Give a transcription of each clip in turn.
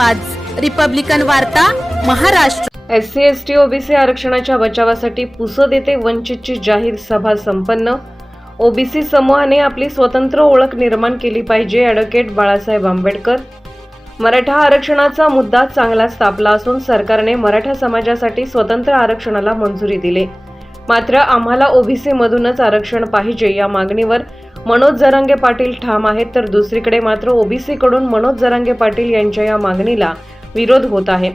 आवाज. रिपब्लिकन वार्ता Maharashtra. S C S T OBC आरक्षणाच्या बचावासाठी पुसद येथे वंचितची जाहीर सभा संपन्न. ओबीसी समूहाने आपली स्वतंत्र ओळख निर्माण केली पाहिजे ॲडव्होकेट बाळासाहेब आंबेडकर. मराठा आरक्षणाचा मुद्दा चांगलाच तापला असून सरकारने मराठा समाजासाठी स्वतंत्र आरक्षणाला मंजुरी दिली. मात्र आम्हाला ओबीसी मधूनच आरक्षण पाहिजे या मागणीवर मनोज जरांगे पाटील ठाम आहेत तर दुसरीकडे मात्र ओबीसीकडून मनोज जरांगे पाटील यांच्या या मागणीला विरोध होत आहे.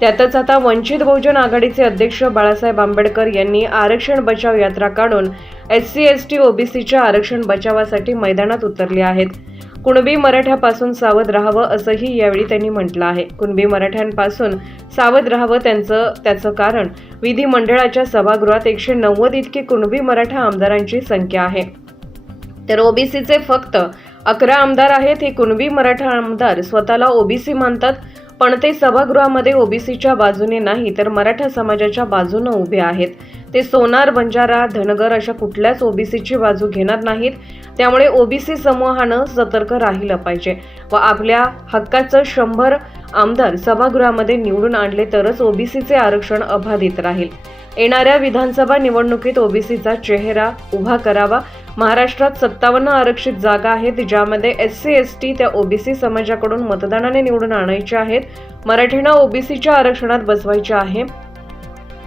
त्यातच आता वंचित बहुजन आघाडीचे अध्यक्ष बाळासाहेब आंबेडकर यांनी आरक्षण बचाव यात्रा काढून एस सी एस टी ओबीसीच्या आरक्षण बचावासाठी मैदानात उतरले आहेत. कुणबी मराठ्यापासून सावध राहावं असंही यावेळी त्यांनी म्हटलं आहे. कुणबी मराठ्यांपासून सावध राहावं त्यांचं त्याचं कारण विधिमंडळाच्या सभागृहात एकशे नव्वद इतकी कुणबी मराठा आमदारांची संख्या आहे. तर ओबीसीचे फक्त अकरा आमदार आहेत हे कुणबी मराठा आमदार स्वतःला ओबीसी मानतात पण ते सभागृहामध्ये ओबीसीच्या बाजूने नाही तर मराठा समाजाच्या बाजूने उभे आहेत. ते सोनार बंजारा धनगर अशा कुठल्याच ओबीसीची बाजू घेणार नाहीत. त्यामुळे ओबीसी समूहानं सतर्क राहिलं पाहिजे व आपल्या हक्काचं शंभर आमदार सभागृहामध्ये निवडून आणले तरच ओबीसीचे आरक्षण अबाधित राहील. येणाऱ्या विधानसभा निवडणुकीत ओबीसीचा चेहरा उभा करावा महाराष्ट्रात सत्तावन्न आरक्षित जागा आहेत ज्यामध्ये एस सी एस टी त्या ओबीसी समाजाकडून मतदानाने निवडून आणायच्या आहेत मराठ्यांना ओबीसीच्या आरक्षणात बसवायच्या आहे.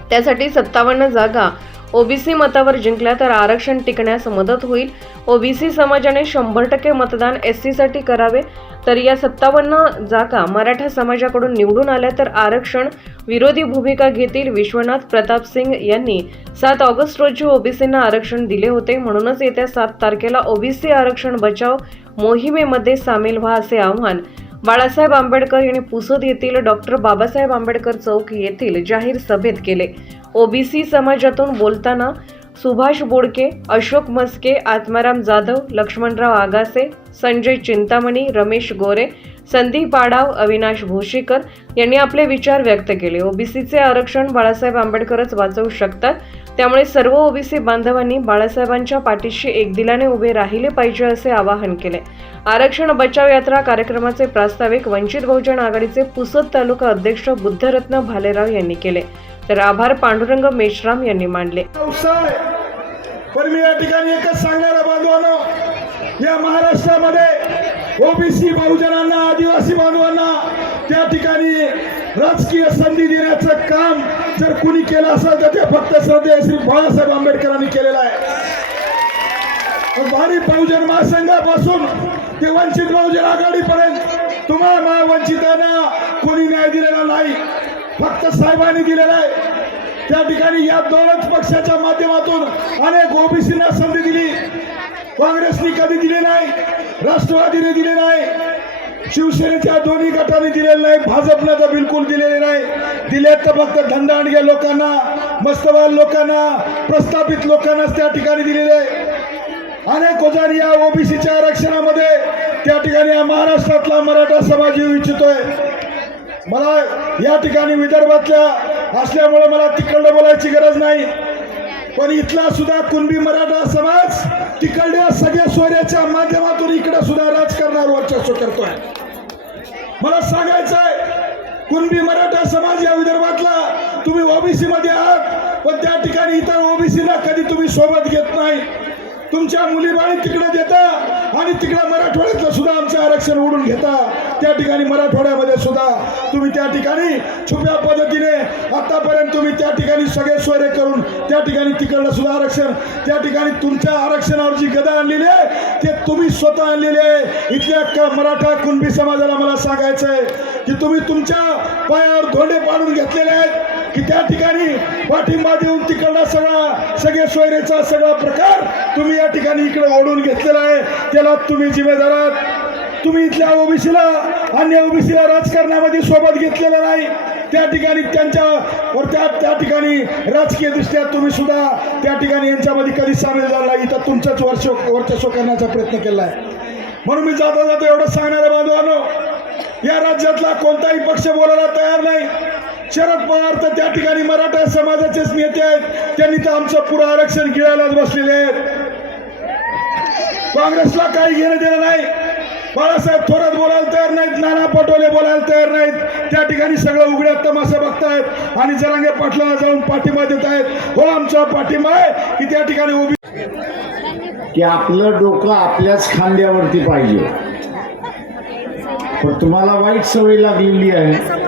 त्यासाठी सत्तावन्न जागा ओबीसी मतावर जिंकल्या तर आरक्षण टिकण्यास मदत होईल. ओबीसी समाजाने शंभर टक्के मतदान एस सीसाठी करावे तर या सत्तावन्न जागा मराठा समाजाकडून निवडून आल्या तर आरक्षण विरोधी भूमिका घेतील विश्वनाथ प्रताप सिंग यांनी. सात ऑगस्ट रोजी ओबीसींना आरक्षण दिले होते. म्हणूनच येत्या सात तारखेला ओबीसी आरक्षण बचाव मोहिमेमध्ये सामील व्हा असे आव्हान. बाळासाहेब आंबेडकर यांनी पुसद येथील डॉक्टर बाबासाहेब आंबेडकर चौक येथील जाहीर सभेत केले. ओबीसी समाजातून बोलताना सुभाष बोडके अशोक मस्के आत्माराम जाधव लक्ष्मणराव आगासे संजय चिंतामणी रमेश गोरे संदीप आडाव अविनाश भोशीकर यांनी आपले विचार व्यक्त केले. ओबीसीचे आरक्षण बाळासाहेब आंबेडकरच वाचवू शकतात. त्यामुळे सर्व ओबीसी बांधवांनी बाळासाहेबांच्या पाठीशी एकदिलाने उभे राहिले पाहिजे असे आवाहन केले. आरक्षण बचाव यात्रा कार्यक्रमाचे प्रास्ताविक वंचित बहुजन आघाडीचे पुसद तालुका अध्यक्ष बुद्धरत्न भालेराव यांनी केले. तर आभार पांडुरंग मेश्राम यांनी मांडले पण मी या ठिकाणी एकच सांगायला बांधवांनो या महाराष्ट्रामध्ये ओबीसी बहुजनांना आदिवासी बांधवांना त्या ठिकाणी राजकीय संधी देण्याचं काम जर कुणी केलं असेल तर ते फक्त श्रद्धे श्री बाळासाहेब आंबेडकरांनी केलेलं आहे. भारी बहुजन महासंघापासून ते वंचित बहुजन आघाडीपर्यंत तुम्हाला महावंचितांना कोणी न्याय दिलेला नाही. फक्त साहेबांनी दिलेला आहे. त्या ठिकाणी या दोनच पक्षाच्या माध्यमातून अनेक ओबीसीना संधी दिली. काँग्रेसनी कधी दिली नाही राष्ट्रवादीने दिले नाही शिवसेनेच्या दोन्ही गटाने दिलेले नाही भाजपनं तर बिलकुल दिलेले नाही. दिलेत तर फक्त धंदांडग्या लोकांना मस्तवाल लोकांना प्रस्थापित लोकांनाच त्या ठिकाणी दिलेले आहे. अनेक ओजारी या ओबीसीच्या आरक्षणामध्ये त्या ठिकाणी या महाराष्ट्रातला मराठा समाज येऊ इच्छितोय. मला या ठिकाणी विदर्भातल्या असल्यामुळे मला तिकडलं बोलायची गरज नाही. पण इथला सुद्धा कुणबी मराठा समाज तिकडल्या सगळ्या सोयऱ्याच्या माध्यमातून इकडे सुद्धा राजकारणावर वर्चस्व करतोय. मला सांगायचं आहे कुणबी मराठा समाज या विदर्भातला तुम्ही ओबीसी मध्ये आहात पण त्या ठिकाणी इतर ओबीसीला कधी तुम्ही सोबत घेत तुमच्या मुलीबाळी तिकडे देता आणि तिकडे मराठवाड्यातलं सुद्धा आमचं आरक्षण ओढून घेता. त्या ठिकाणी मराठवाड्यामध्ये सुद्धा तुम्ही त्या ठिकाणी छुप्या पद्धतीने आतापर्यंत तुम्ही त्या ठिकाणी सगळे सोयरे करून त्या ठिकाणी तिकडलं सुद्धा आरक्षण त्या ठिकाणी तुमच्या आरक्षणावर जी गदा आणलेली आहे ते तुम्ही स्वतः आणलेले आहे. इथल्या मराठा कुणबी समाजाला मला सांगायचं आहे की तुम्ही तुमच्या पायावर धोंडे पाडून घेतलेले आहेत. की त्या ठिकाणी पाठिंबा देऊन तिकडला सगळा सगळे सोयरेचा सगळा प्रकार तुम्ही या ठिकाणी इकडे ओढून घेतलेला आहे. त्याला तुम्ही जिम्मेदार आहात. तुम्ही इथल्या ओबीसीला अन्य ओबीसीला राजकारणामध्ये सोबत घेतलेला नाही. त्या ठिकाणी त्यांच्या वर त्या त्या ठिकाणी राजकीय दृष्ट्या तुम्ही सुद्धा त्या ठिकाणी यांच्यामध्ये कधी सामील झाला नाही. तुमचंच वर्ष वर्चस्व करण्याचा प्रयत्न केला आहे. म्हणून मी जाता जाता एवढं सांगणाऱ्या बांधवांनो या राज्यातला कोणताही पक्ष बोलायला तयार नाही. शरद पवार तर त्या ठिकाणी मराठा समाजाचेच नेते आहेत. त्यांनी तर आमचं पुढं आरक्षण गिळायलाच बसलेले आहेत. काँग्रेसला काही घेणं देणं नाही. बाळासाहेब थोरात बोलायला तयार नाहीत नाना पटोले बोलायला तयार नाहीत. त्या ठिकाणी सगळं उघड्या तमाशा बघतायत आणि जरांगे पाटलाला जाऊन पाठिंबा देत आहेत हो आमचा पाठिंबा आहे की त्या ठिकाणी उभी की आपलं डोकं आपल्याच खांद्यावरती पाहिजे. पण तुम्हाला वाईट सवय लागलेली आहे.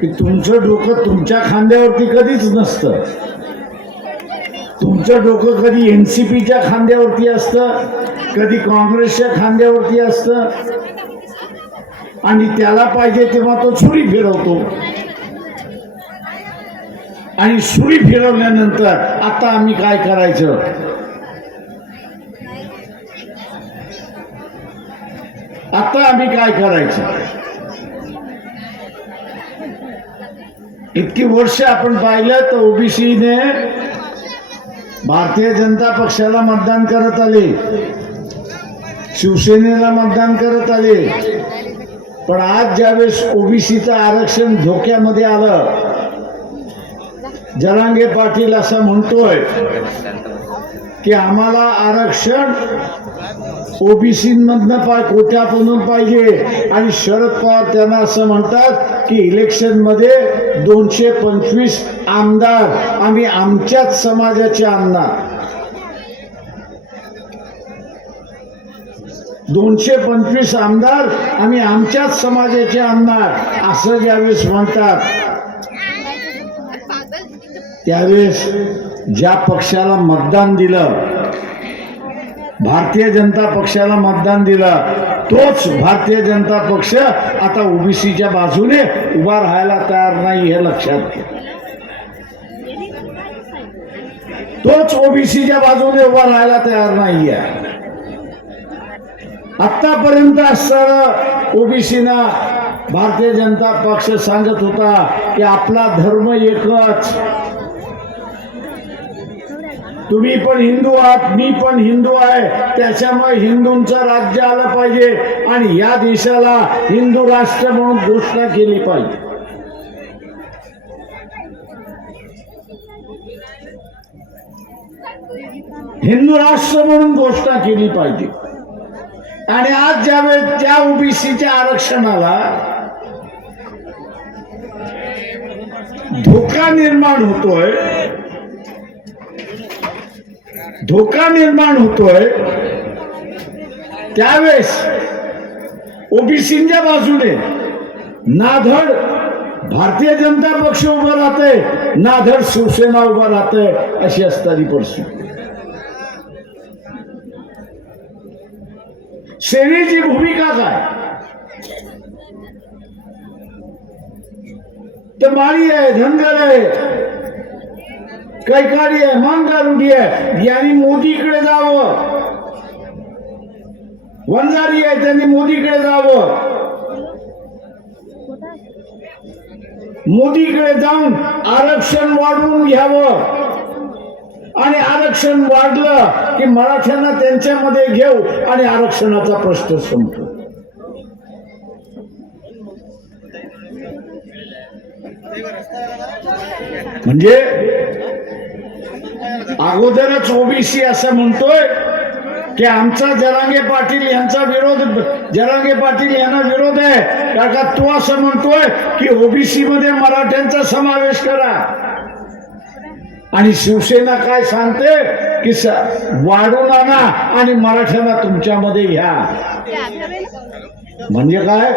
की तुमचं डोकं तुमच्या खांद्यावरती कधीच नसतं. तुमचं डोकं कधी एन सी पीच्या खांद्यावरती असतं कधी काँग्रेसच्या खांद्यावरती असतं. आणि त्याला पाहिजे तेव्हा तो छुरी फिरवतो. आणि सुरी फिरवल्यानंतर आता आम्ही काय करायचं? आता आम्ही काय करायचं? इतकी वर्ष आपण पाहिलं तर ओबीसीने भारतीय जनता पक्षाला मतदान करत आले. शिवसेनेला मतदान करत आले. पण आज ज्यावेळेस ओबीसीचं आरक्षण धोक्यामध्ये आलं जरांगे पाटील असं म्हणतोय की आम्हाला आरक्षण ओबीसी मधनं पाय पाहिजे. आणि शरद पवार त्यांना असं म्हणतात की इलेक्शनमध्ये दोनशे पंचवीस आमदार आम्ही आमच्याच समाजाचे आमदार. दोनशे पंचवीस आमदार आम्ही आमच्याच समाजाचे आमदार असं ज्यावेळेस म्हणतात. त्यावेळेस ज्या पक्षाला मतदान दिलं भारतीय जनता पक्षाला मतदान दिलं तोच भारतीय जनता पक्ष आता ओबीसीच्या बाजूने उभा राहायला तयार नाही हे लक्षात घ्या. तोच ओबीसीच्या बाजूने उभा राहायला तयार नाहीये. आतापर्यंत असणारं ओबीसीना भारतीय जनता पक्ष सांगत होता की आपला धर्म एकच. तुम्ही पण हिंदू आहात मी पण हिंदू आहे. त्याच्यामुळे हिंदूंचं राज्य आलं पाहिजे आणि या देशाला हिंदू राष्ट्र म्हणून घोषणा केली पाहिजे. हिंदू राष्ट्र म्हणून घोषणा केली पाहिजे. आणि आज ज्यावेळेस त्या ओबीसीच्या आरक्षणाला धोका निर्माण होतोय धोका निर्माण होतोय. त्यावेळेस ओबीसीच्या बाजूने नाधड भारतीय जनता पक्ष उभं राहते नाधड शिवसेना उभा राहते अशी असणारी परिस्थिती. सेनेची भूमिका काय? तर माळी आहे धनगर आहे कैकाडी आहे मांगारुडी आहे. यांनी मोदीकडे जावं. वंजारी आहे त्यांनी मोदीकडे जावं. मोदीकडे जाऊन आरक्षण वाढवून घ्यावं. आणि आरक्षण वाढलं की मराठ्यांना त्यांच्यामध्ये घेऊ आणि आरक्षणाचा प्रश्न संपतो. म्हणजे अगोदरच ओबीसी असं म्हणतोय की आमचा जरांगे पाटील यांचा विरोध जरांगे पाटील यांना विरोध आहे. कारण का तो असं म्हणतोय की ओबीसी मध्ये मराठ्यांचा समावेश करा. आणि शिवसेना काय सांगते की वाढून आणा आणि मराठ्यांना तुमच्यामध्ये घ्या. म्हणजे काय?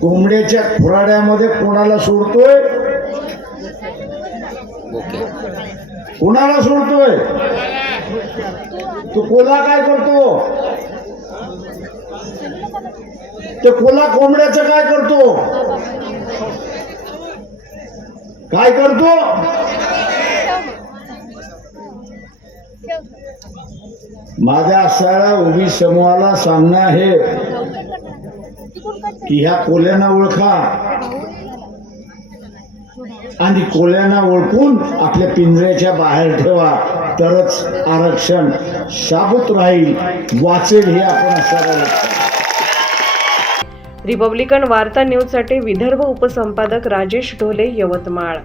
कोंबड्याच्या खुराड्यामध्ये कोणाला सोडतोय? कोणाला सोडतोय. तो कोला काय करतो? ते कोला कोंबड्याचं काय करतो? काय करतो? माझ्या असणाऱ्या ओबी समूहाला सांगणं आहे की ह्या कोल्यांना ओळखा. आणि कोल्यांना ओळखून आपल्या पिंजऱ्याच्या बाहेर ठेवा. तरच आरक्षण शाबूत राहील. वाचेल हे आपण असणाऱ्या रिपब्लिकन वार्ता न्यूजसाठी विदर्भ उपसंपादक राजेश ढोले यवतमाळ.